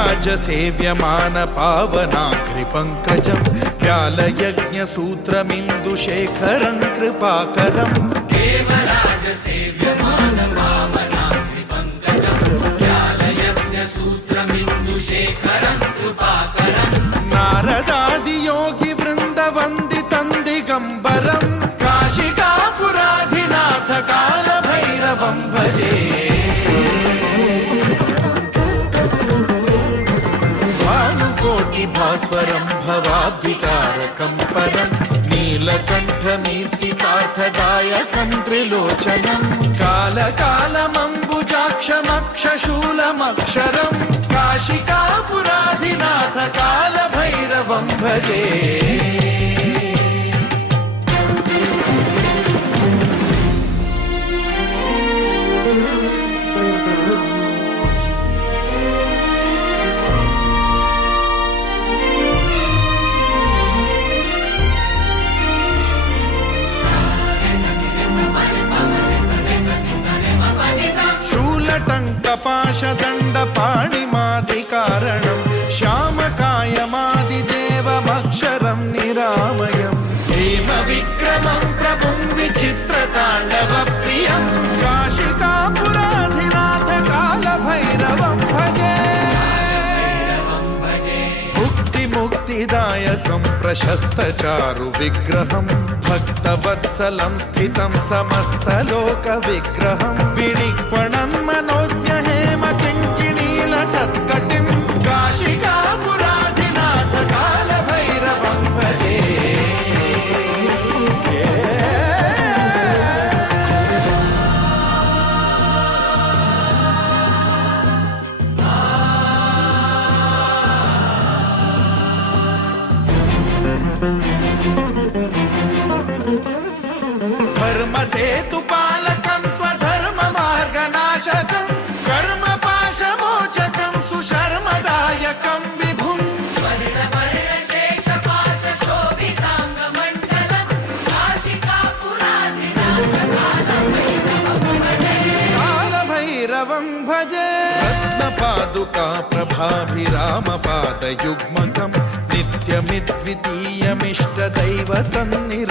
देवराजसेव्यमान पावनाग्रिपङ्कजं व्यालयज्ञसूत्रमिन्दुशेखरं कृपाकरम् देवराजसेव्यमान पावनाग्रिपङ्कजं व्यालयज्ञसूत्रमिन्दुशेखरं कृपाकरम् नारदादियोगिवृन्दवन्दितं दिगम्बरं काशिकापुराधिनाथ कालभैरवं भजे भास्वरं भवाब्धितारकं परं नीलकण्ठमीप्सितार्थदायकं त्रिलोचनं कालकालमम्बुजाक्षमक्षशूलमक्षरं काशिकापुराधिनाथ कालभैरवं भजे शूलटङ्कपाशदण्डपाणिमादिकारणं श्यामकायमादिदेवमक्षरं निरामयं हेमविक्रमं प्रभुं विचित्रताण्डवप्रियं काशिकापुराधिनाथ कालभैरवं भजे मुक्तिदायकं प्रशस्तचारु विग्रहं भक्तवत्सलं स्थितं समस्तलोकविग्रहं विनिक्वणं मनोज्ञ हेम किङ्किणीलसत्कटिं काशिकापुराधिनाथ कालभैरवं भजे धर्मसेतुपालकं त्वधर्ममार्गनाशकं कर्मपाशमोचकं सुशर्मदायकं विभुं कालभैरवं भजे रत्नपादुका प्रभाभिरामपादयुग्मकं नित्यमिद्वितीयमिष्टदैवतं निरन्तरम्